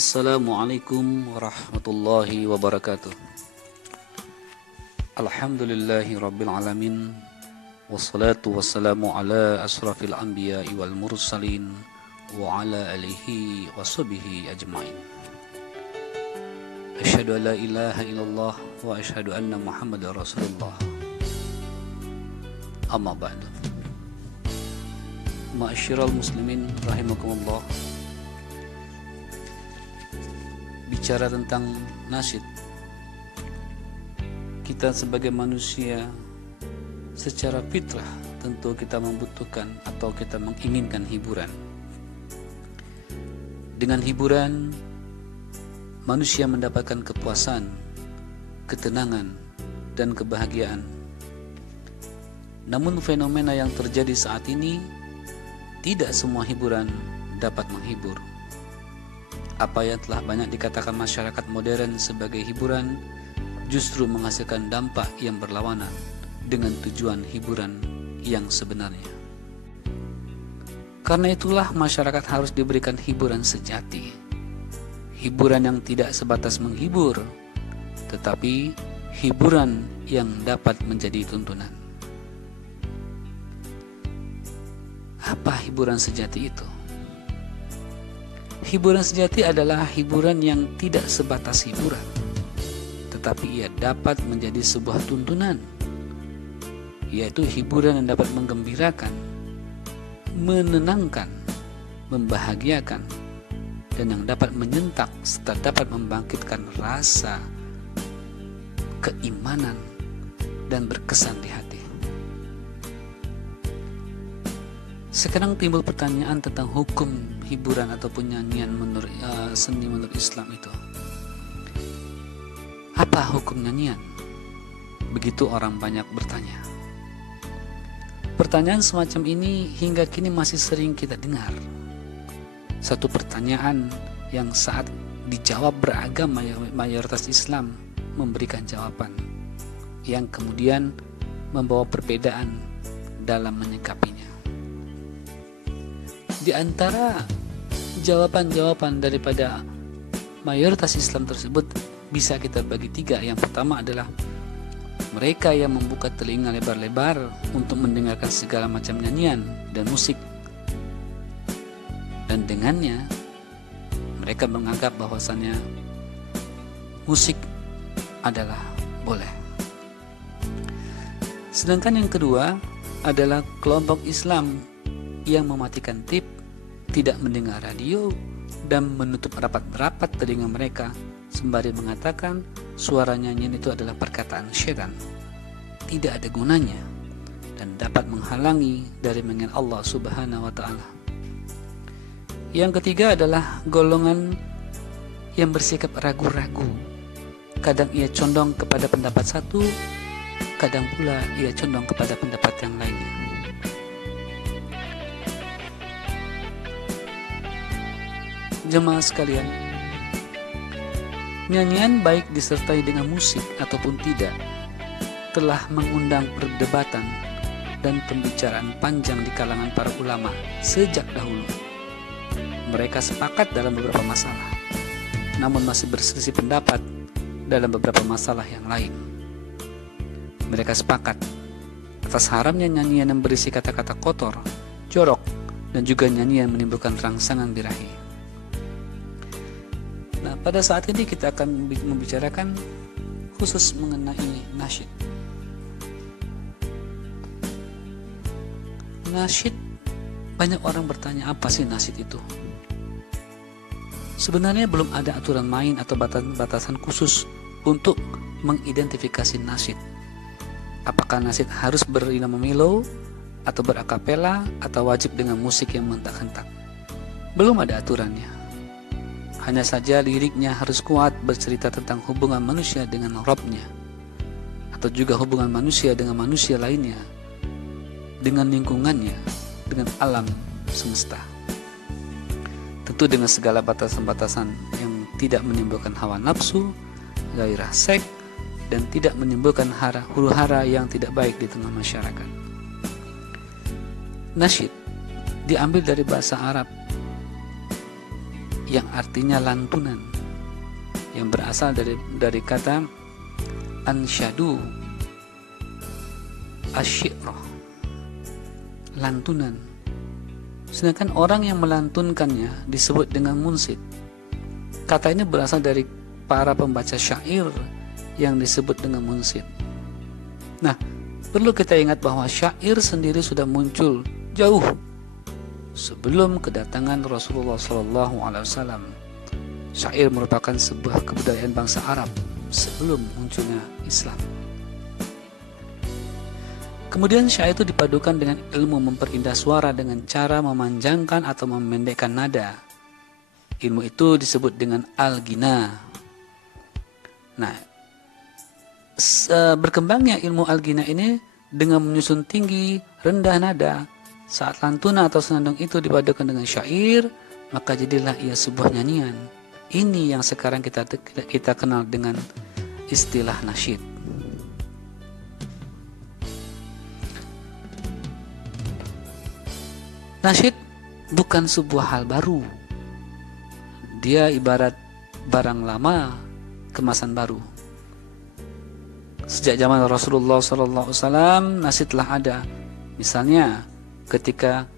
Assalamualaikum warahmatullahi wabarakatuh. Alhamdulillahi rabbil alamin. Wassalatu wassalamu ala asrafil anbiya'i wal mursalin wa ala alihi wa sahbihi ajma'in. Asyhadu an la ilaha illallah wa asyhadu anna Muhammadar Rasulullah. Amma ba'du. Ma'asyiral muslimin rahimakumullah. Bicara tentang nasyid, kita sebagai manusia secara fitrah tentu kita membutuhkan atau kita menginginkan hiburan. Dengan hiburan, manusia mendapatkan kepuasan, ketenangan, dan kebahagiaan. Namun fenomena yang terjadi saat ini, tidak semua hiburan dapat menghibur. Apa yang telah banyak dikatakan masyarakat modern sebagai hiburan justru menghasilkan dampak yang berlawanan dengan tujuan hiburan yang sebenarnya. Karena itulah masyarakat harus diberikan hiburan sejati. Hiburan yang tidak sebatas menghibur, tetapi hiburan yang dapat menjadi tuntunan. Apa hiburan sejati itu? Hiburan sejati adalah hiburan yang tidak sebatas hiburan, tetapi ia dapat menjadi sebuah tuntunan, yaitu hiburan yang dapat menggembirakan, menenangkan, membahagiakan, dan yang dapat menyentak serta dapat membangkitkan rasa keimanan dan berkesan di hati. Sekarang timbul pertanyaan tentang hukum hiburan ataupun nyanyian menurut seni menurut Islam itu. Apa hukum nyanyian? Begitu orang banyak bertanya. Pertanyaan semacam ini hingga kini masih sering kita dengar. Satu pertanyaan yang saat dijawab beragam mayoritas Islam memberikan jawaban yang kemudian membawa perbedaan dalam menyikapinya. Di antara jawaban-jawaban daripada mayoritas Islam tersebut bisa kita bagi tiga. Yang pertama adalah mereka yang membuka telinga lebar-lebar untuk mendengarkan segala macam nyanyian dan musik, dan dengannya mereka menganggap bahwasannya musik adalah boleh. Sedangkan yang kedua adalah kelompok Islam yang mematikan tip, tidak mendengar radio, dan menutup rapat-rapat telinga mereka sembari mengatakan suara nyanyian itu adalah perkataan syaitan, tidak ada gunanya, dan dapat menghalangi dari mengenal Allah Subhanahu wa Ta'ala. Yang ketiga adalah golongan yang bersikap ragu-ragu. Kadang ia condong kepada pendapat satu, kadang pula ia condong kepada pendapat yang lainnya. Jemaah sekalian, nyanyian baik disertai dengan musik ataupun tidak telah mengundang perdebatan dan pembicaraan panjang di kalangan para ulama sejak dahulu. Mereka sepakat dalam beberapa masalah, namun masih berselisih pendapat dalam beberapa masalah yang lain. Mereka sepakat atas haramnya nyanyian yang berisi kata-kata kotor, jorok, dan juga nyanyian yang menimbulkan rangsangan birahi. Nah, pada saat ini kita akan membicarakan khusus mengenai nasyid. Nasyid, banyak orang bertanya apa sih nasyid itu? Sebenarnya belum ada aturan main atau batasan khusus untuk mengidentifikasi nasyid. Apakah nasyid harus berirama melo atau berakapela atau wajib dengan musik yang mentak-hentak? Belum ada aturannya. Hanya saja liriknya harus kuat bercerita tentang hubungan manusia dengan Rabb-nya, atau juga hubungan manusia dengan manusia lainnya, dengan lingkungannya, dengan alam semesta. Tentu dengan segala batasan-batasan yang tidak menimbulkan hawa nafsu, gairah seks, dan tidak menimbulkan huru-hara yang tidak baik di tengah masyarakat. Nasyid diambil dari bahasa Arab yang artinya lantunan, yang berasal dari kata ansyadu asyi'rah, lantunan. Sedangkan orang yang melantunkannya disebut dengan munsid. Kata ini berasal dari para pembaca syair yang disebut dengan munsid. Nah, perlu kita ingat bahwa syair sendiri sudah muncul jauh sebelum kedatangan Rasulullah SAW. Syair merupakan sebuah kebudayaan bangsa Arab sebelum munculnya Islam. Kemudian syair itu dipadukan dengan ilmu memperindah suara dengan cara memanjangkan atau memendekkan nada. Ilmu itu disebut dengan al-ghina. Nah, berkembangnya ilmu al-ghina ini dengan menyusun tinggi, rendah nada. Saat lantunan atau senandung itu dipadukan dengan syair, maka jadilah ia sebuah nyanyian. Ini yang sekarang kita kenal dengan istilah nasyid. Nasyid bukan sebuah hal baru. Dia ibarat barang lama kemasan baru. Sejak zaman Rasulullah SAW, nasyid telah ada. Misalnya, ketika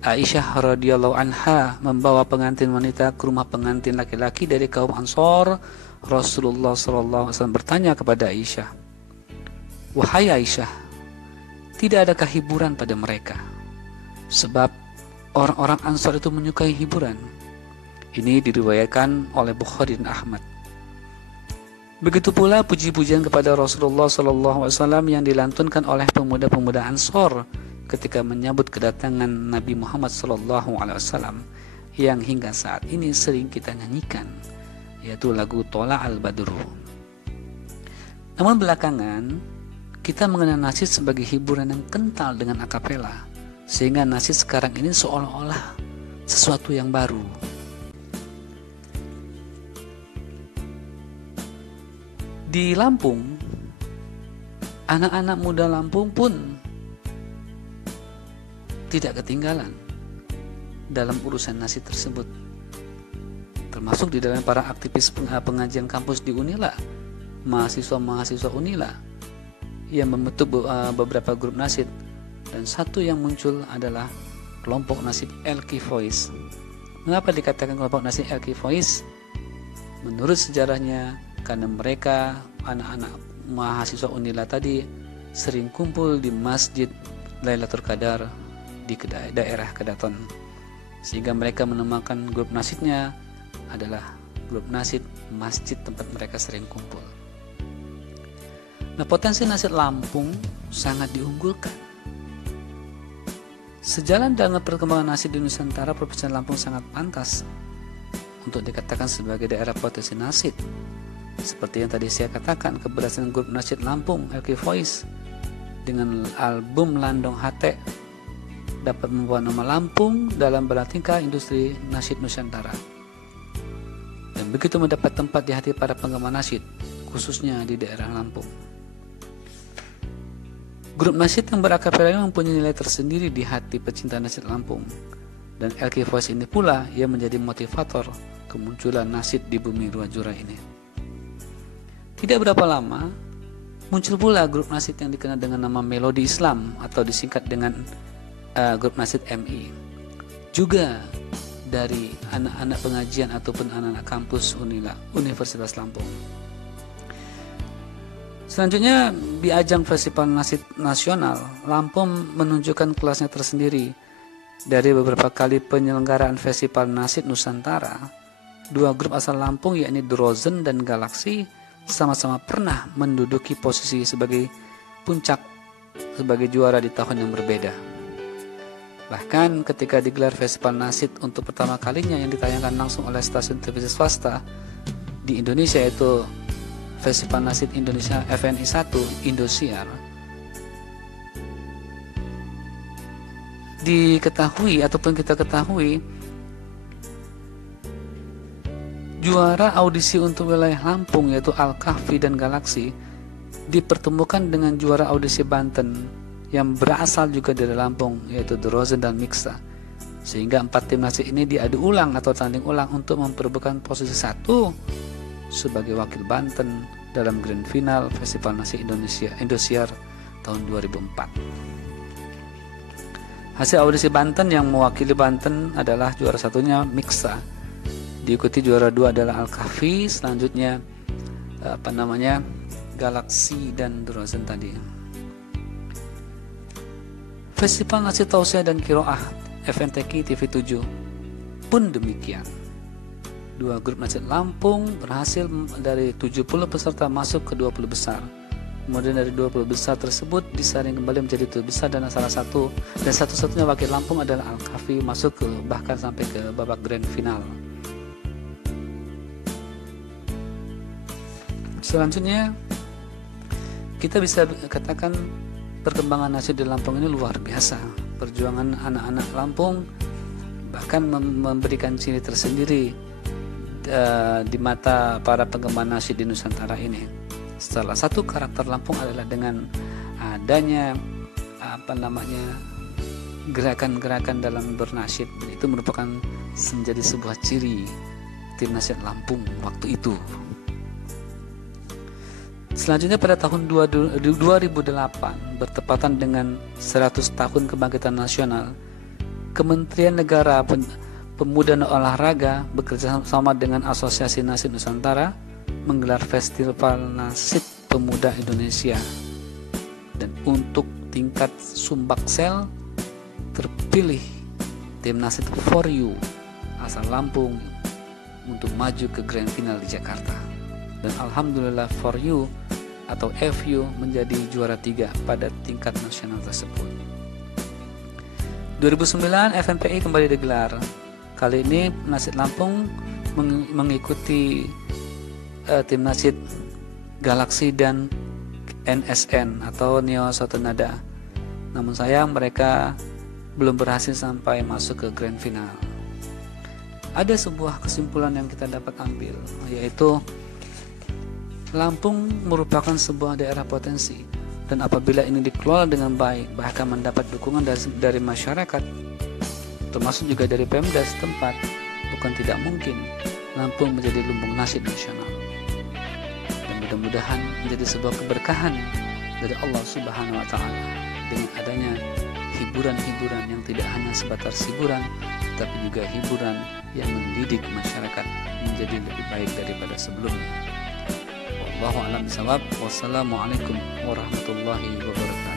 Aisyah radhiyallahu anha membawa pengantin wanita ke rumah pengantin laki-laki dari kaum Ansor, Rasulullah SAW bertanya kepada Aisyah, "Wahai Aisyah, tidak adakah hiburan pada mereka? Sebab orang-orang Ansor itu menyukai hiburan." Ini diriwayatkan oleh Bukhari dan Ahmad. Begitu pula puji-pujian kepada Rasulullah SAW yang dilantunkan oleh pemuda-pemuda Ansor ketika menyambut kedatangan Nabi Muhammad SAW, yang hingga saat ini sering kita nyanyikan, yaitu lagu Tola al-Badru. Namun belakangan kita mengenal nasyid sebagai hiburan yang kental dengan akapela, sehingga nasyid sekarang ini seolah-olah sesuatu yang baru. Di Lampung, anak-anak muda Lampung pun tidak ketinggalan dalam urusan nasyid tersebut, termasuk di dalam para aktivis pengajian kampus di Unila, mahasiswa-mahasiswa Unila yang membentuk beberapa grup nasyid, dan satu yang muncul adalah kelompok nasyid Elki Voice. Mengapa dikatakan kelompok nasyid Elki Voice? Menurut sejarahnya, karena mereka anak-anak mahasiswa Unila tadi sering kumpul di Masjid Lailatul Qadar di daerah Kedaton, sehingga mereka menamakan grup nasyidnya adalah grup nasyid masjid tempat mereka sering kumpul. Nah, potensi nasyid Lampung sangat diunggulkan. Sejalan dengan perkembangan nasyid di Nusantara, Provinsi Lampung sangat pantas untuk dikatakan sebagai daerah potensi nasyid. Seperti yang tadi saya katakan, keberhasilan grup nasyid Lampung Elki Voice dengan album Landong Hate dapat membawa nama Lampung dalam bala tingkah industri nasyid Nusantara, dan begitu mendapat tempat di hati para penggemar nasyid, khususnya di daerah Lampung. Grup nasyid yang berakapela ini mempunyai nilai tersendiri di hati pecinta nasyid Lampung, dan Elki Voice ini pula yang menjadi motivator kemunculan nasyid di bumi Ruajura ini. Tidak berapa lama, muncul pula grup nasyid yang dikenal dengan nama Melodi Islam atau disingkat dengan grup nasyid MI, juga dari anak-anak pengajian ataupun anak-anak kampus Unila, Universitas Lampung. Selanjutnya, di ajang Festival Nasyid Nasional, Lampung menunjukkan kelasnya tersendiri. Dari beberapa kali penyelenggaraan Festival Nasyid Nusantara, dua grup asal Lampung yakni Drozen dan Galaxy sama-sama pernah menduduki posisi sebagai puncak sebagai juara di tahun yang berbeda. Bahkan ketika digelar Festival Nasyid untuk pertama kalinya yang ditayangkan langsung oleh stasiun televisi swasta di Indonesia, yaitu Festival Nasyid Indonesia FNI 1 Indosiar, kita ketahui juara audisi untuk wilayah Lampung yaitu Al-Kahfi dan Galaxy dipertemukan dengan juara audisi Banten yang berasal juga dari Lampung yaitu Drozen dan Mixa, sehingga 4 tim nasional ini diadu ulang atau tanding ulang untuk memperebutkan posisi 1 sebagai wakil Banten dalam Grand Final Festival Nasi Indonesia Indosiar tahun 2004. Hasil audisi Banten yang mewakili Banten adalah juara satunya Miksa, diikuti juara 2 adalah Al-Kahfi, selanjutnya Galaxy dan Drozen tadi. Festival Nasi Tausiah dan Qiraah FNTQ TV7 pun demikian. 2 grup nasihat Lampung berhasil dari 70 peserta masuk ke 20 besar. Kemudian dari 20 besar tersebut disaring kembali menjadi 7 besar dan salah satu dan satu-satunya wakil Lampung adalah Al-Kahfi masuk ke bahkan sampai ke babak grand final. Selanjutnya kita bisa katakan perkembangan nasi di Lampung ini luar biasa. Perjuangan anak-anak Lampung bahkan memberikan ciri tersendiri di mata para penggemar nasi di Nusantara ini. Salah satu karakter Lampung adalah dengan adanya gerakan-gerakan dalam bernasyid. Itu merupakan menjadi sebuah ciri tim nasihat Lampung waktu itu. Selanjutnya pada tahun 2008 bertepatan dengan 100 tahun kebangkitan nasional, Kementerian Negara Pemuda dan Olahraga bekerja sama dengan Asosiasi Nasid Nusantara menggelar Festival Nasid Pemuda Indonesia, dan untuk tingkat Sumbaksel terpilih tim Nasid For You asal Lampung untuk maju ke Grand Final di Jakarta, dan alhamdulillah For You atau FU menjadi juara 3 pada tingkat nasional tersebut. 2009 FNPI kembali digelar. Kali ini Nasid Lampung mengikuti tim Nasid Galaxy dan NSN atau Neo Sotonada. Namun sayang mereka belum berhasil sampai masuk ke grand final. Ada sebuah kesimpulan yang kita dapat ambil, yaitu Lampung merupakan sebuah daerah potensi, dan apabila ini dikelola dengan baik bahkan mendapat dukungan dari masyarakat termasuk juga dari Pemda setempat, bukan tidak mungkin Lampung menjadi lumbung nasid nasional. Dan mudah-mudahan menjadi sebuah keberkahan dari Allah Subhanahu wa Ta'ala dengan adanya hiburan-hiburan yang tidak hanya sebatas hiburan, tapi juga hiburan yang mendidik masyarakat menjadi lebih baik daripada sebelumnya. Wallahu a'lam bishawab. Wassalamualaikum warahmatullahi wabarakatuh.